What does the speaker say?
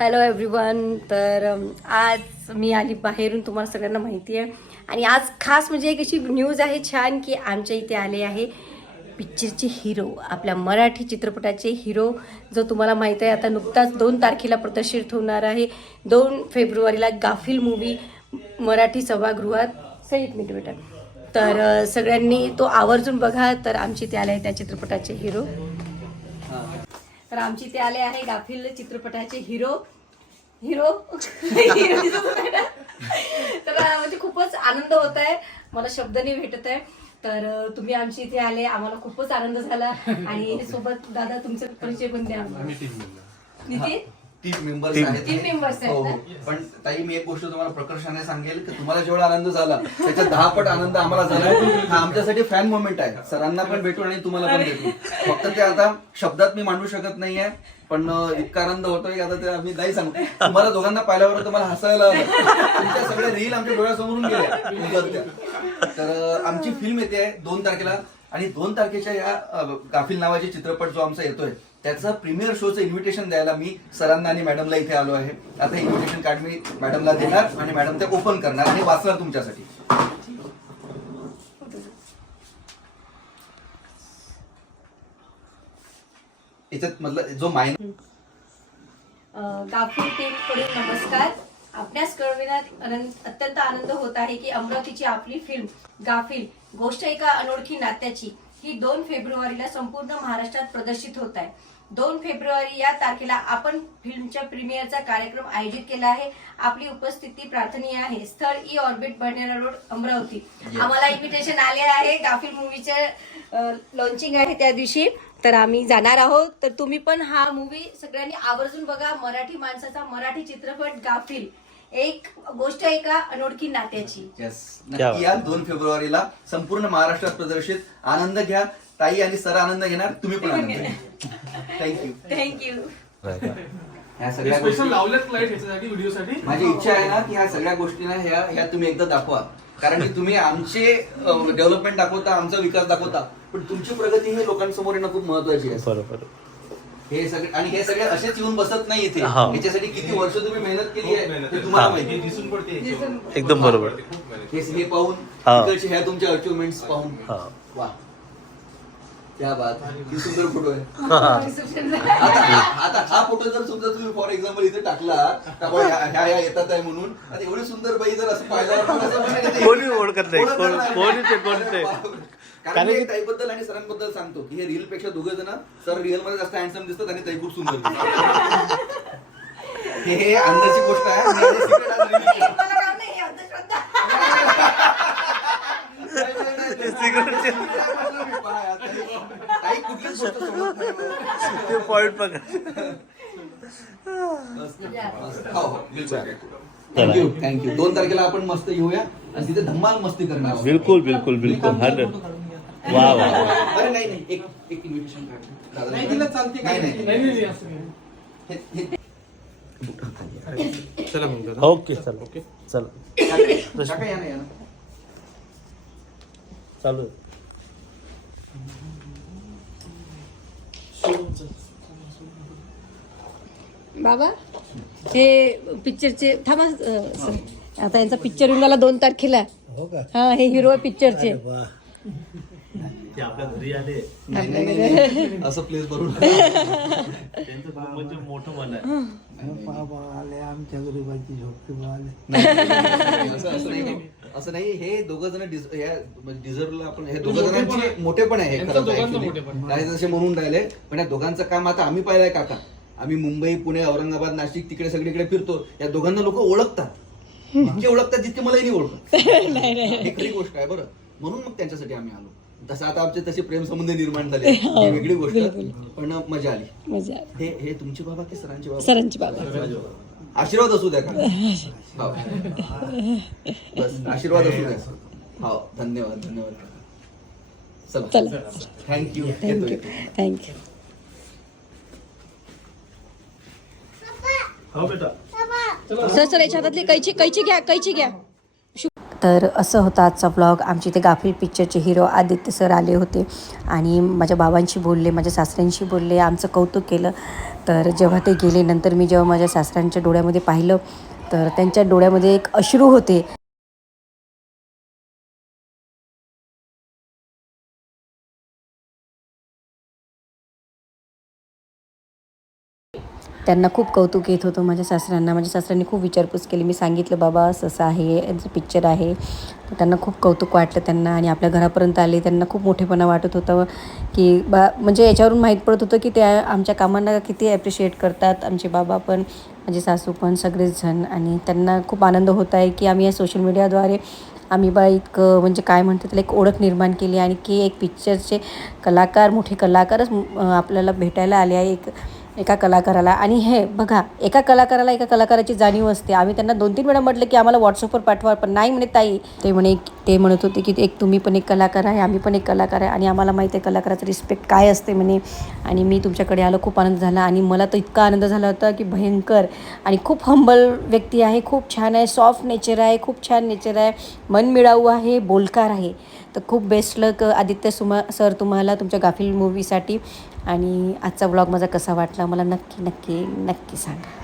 Hello everyone तर आज मी आली बाहेरून तुम्हाला सगळ्यांना माहिती आहे. आणि आज खास म्हणजे एक अशी न्यूज आहे छान की आमच्या इथे आले आहे पिक्चरचे हिरो आपल्या मराठी चित्रपटाचे हिरो जो तुम्हाला माहीत आहे आता नुकताच दोन तारखेला प्रदर्शित होणार आहे. दोन फेब्रुवारीला गाफिल मूवी मराठी सभागृहात सहित मिनिट बेटा तर सगळ्यांनी तो आवर्जून बघा. तर आमची इथे आले आहे त्या चित्रपटाचे हिरो तर आमची इथे आले आहे गाफील चित्रपटाचे हिरो. हिरो? हिरो? तर म्हणजे खूपच आनंद होत आहे. मला शब्द नाही भेटत आहे. तर तुम्ही आमची इथे आले. आम्हाला खूपच आनंद झाला. आणि सोबत दादा तुमचा परिचय पण द्या. नितीन? तीन मेंबर्स तीन- आहेत. तीन members आहेत हो, ना? हो. पण ताई मी एक गोष्ट तुम्हाला प्रकर्षाने सांगेल की तुम्हाला जेवढा आनंद झाला त्याच्या दहा पट आनंद आम्हाला झाला. हा आमच्यासाठी फॅन मोमेंट आहे. सरांना पण भेटू आणि तुम्हाला पण भेटू. फक्त ते आता शब्दात मी मांडू शकत नाहीये पण अं, इतका आनंद होतोय की आता ते आम्ही नाही सांगतो तुम्हाला दोघांना पाहिल्यावर तुम्हाला हसायला आलं तुमच्या सगळ्या रील आमच्या डोळ्यासमोरून गेल्या. उलगडत्या. तर अं, आमची फिल्म येते आहे दोन तारखेला. आणि दोन तारखेच्या या गाफिल नावाचे चित्रपट जो आमचा येतोय त्याचा प्रीमियर शोचं इन्व्हिटेशन द्यायला मी सरांना आणि मॅडमला इथे आलो आहे. आता इन्व्हिटेशन कार्ड मी मॅडमला देणार आणि मॅडम ते ओपन करणार आणि वाचणार तुमच्यासाठी. याच्यात मधलं जो मायन गाफिल टीमकडून नमस्कार. आपल्यास कळविण्यात अत्यंत आनंद होत आहे की अमरावतीची आपली फिल्म गाफील गोष्ट एका अनोळखी नात्याची ही दोन फेब्रुवारीला संपूर्ण महाराष्ट्रात प्रदर्शित होत आहे. दोन फेब्रुवारी या तारखेला आपण फिल्मच्या प्रीमियरचा कार्यक्रम आयोजित केला आहे. आपली उपस्थिती प्रार्थनीय आहे. स्थळ ई ऑर्बिट बर्नेरा रोड अमरावती. आम्हाला इन्व्हिटेशन आले आहे. गाफील मूवीचे लॉन्चिंग आहे त्या दिवशी. तर आम्ही जाणार आहोत. तर तुम्ही पण हा मूवी सगळ्यांनी आवर्जून बघा. मराठी माणसाचा मराठी चित्रपट गाफील. एक गोष्ट एका अनोळखी नात्याची. येस क्या नक्की या दोन फेब्रुवारीला संपूर्ण महाराष्ट्रात प्रदर्शित आनंद घ्या. ताई आणि सर आनंद घेणार. तुम्ही पण आनंद घ्या. थँक्यू थँक्यू ह्या सगळ्या स्पेशल गोष्टी लावलेत लाइट ह्याच्यासाठी व्हिडिओसाठी माझी इच्छा आहे ना की ह्या सगळ्या गोष्टींना ह्या ह्या तुम्ही एकदा दाखवा. कारण की तुम्ही आमचे डेव्हलपमेंट दाखवता आमचा विकास दाखवता पण तुमची प्रगती ही लोकांसमोर येणं खूप महत्वाची आहे. बरोबर. हे सगळे आणि हे सगळे असेच येऊन बसत नाही इथे. हा. याच्यासाठी किती वर्ष तुम्ही मेहनत केली आहे ते तुम्हाला. माहिती दिसून पडते. एकदम बरोबर. हे पाहून ह्या तुमच्या अचिव्हमेंट पाहून. वा. त्या बात किती सुंदर फोटो आहे हा. आता हा- आता हा फोटो जर समजा तुम्ही फॉर एक्झाम्पल इथे टाकला का बा ह्या ह्या ह्या येतात आहे म्हणून आता एवढी सुंदर बाई जर असं पाहिलं तर असं वाटेल की ते- कोणी ओळखत नाही. ओळखत कोण- नाही. कोणीच आहे, कोणीच आहे. कारण कारण मी की- आणि सरांबद्दल सांगतो की हे रील पेक्षा दोघे जण सर रिअलमध्ये जास्त हँडसम दिसतात आणि ताई खूप सुंदर दिसतात. हे हे अंदाची गोष्ट आहे आणि हे secret आज reveal केलं. मला राव नाही, अंधश्रद्धा. कुठलीच गोष्ट सोडत नाही. बघ. ते पॉइंट बघा. हो, हो, बिलकुल. थँक्यू थँक्यू दोन तारखेला आपण मस्त येऊया आणि तिथे धम्माल मस्ती करणार आहोत. बिलकुल बिलकुल बिलकुल. हंड्रेड वा वा वा. अरे नाही नाही. एक एक इन्व्हिटेशन कार्ड नाही दिलं चालते नाही नाही नाही. नाही नाही, असं नाही. हे- हे- चला मग दादा. ओके चल. ओके चल काका या ना या ना. चालू. बाबा हे पिक्चरचे थांबा अं, सर. आता यांचा पिक्चर येऊन झाला दोन तारखेला हो का हा हे हिरो पिक्चरचे वा ते आपल्या घरी आले. असं प्लेस भरून. त्यांचं खूप म्हणजे मोठं मन आहे. बाबा आले आमच्या गरीबाची झोपडी आले नाही, असं असं नाही असं नाही. हे दोघं जण डिझर्वला आपण हे दोघं जणांचे मोठे पण आहे खरं तर दोघांचं actually. जसे म्हणून राहिले पण या दोघांचं काम आता आम्ही पाहिलंय काका. आम्ही मुंबई पुणे औरंगाबाद नाशिक तिकडे सगळीकडे फिरतो. या दोघांना लोक ओळखतात. इतके ओळखतात जितके मलाही नाही ओळखत. ही खरी गोष्ट आहे बरं. म्हणून मग त्यांच्यासाठी आम्ही आलो. तसं आता आमचे तसे प्रेम संबंध निर्माण झाले. ही वेगळी गोष्ट. पण मजा आली. मजा हे हे तुमचे बाबा की सरांचे बाबा? सरांची बाबा. आशीर्वाद असू द्या का? हो. बस आशीर्वाद असू द्या. हो धन्यवाद धन्यवाद. चला. चला. थँक्यू थँक्यू थँक्यू हो बेटा. सर सर याच्या हातातली कैची कैची घ्या कैची घ्या. तर असं होतं आजचा व्लॉग आमचे इथे गाफील पिक्चरचे हिरो आदित्य सर आले होते. आणि माझ्या बाबांशी बोलले माझ्या सासऱ्यांशी बोलले आमचं कौतुक केलं. तर जेव्हा ते गेले नंतर मी जेव्हा माझ्या सासऱ्यांच्या डोळ्यामध्ये पाहिलं तर त्यांच्या डोळ्यामध्ये एक अश्रू होते. त्यांना खूप कौतुक येत होतं माझ्या सासऱ्यांना. माझ्या सासऱ्यांनी खूप विचारपूस केली. मी सांगितलं बाबा असं असं आहे यांचं पिक्चर आहे. त्यांना खूप कौतुक वाटलं त्यांना आणि आपल्या घरापर्यंत आले. त्यांना खूप मोठेपणा वाटत होतं की बा म्हणजे याच्यावरून माहीत पडत होतं की त्या आमच्या कामांना किती ॲप्रिशिएट करतात आमचे बाबा पण माझे सासू पण सगळेच जण आणि त्यांना खूप आनंद होत आहे की आम्ही या सोशल मीडियाद्वारे आम्ही बा इतकं म्हणजे काय म्हणतात त्याला एक ओळख निर्माण केली आणि की एक पिक्चरचे कलाकार मोठे कलाकारच आपल्याला भेटायला आले आहे. एक एका कलाकाराला. आणि हे बघा एका कलाकाराला एका कलाकाराची जाणीव असते. आम्ही त्यांना दोन तीन वेळा म्हटलं की आम्हाला व्हॉट्सअपवर पाठवा पण नाही म्हणे ताई. ते म्हणे ते म्हणत होते की एक तुम्ही पण एक कलाकार आहे आम्ही पण एक कलाकार आहे. आणि आम्हाला माहिती आहे कलाकाराचं रिस्पेक्ट काय असते म्हणे. आणि मी तुमच्याकडे आलो खूप आनंद झाला. आणि मला तर इतका आनंद झाला होता की भयंकर. आणि खूप हंबल व्यक्ती आहे खूप छान आहे सॉफ्ट नेचर आहे खूप छान नेचर आहे. मन मिळावू आहे बोलकार आहे. तर खूप बेस्ट लक आदित्य सुमा सर तुम्हाला तुमच्या गाफील मूवीसाठी आणि आजचा ब्लॉग माझा कसा वाटला मला नक्की नक्की नक्की सांगा.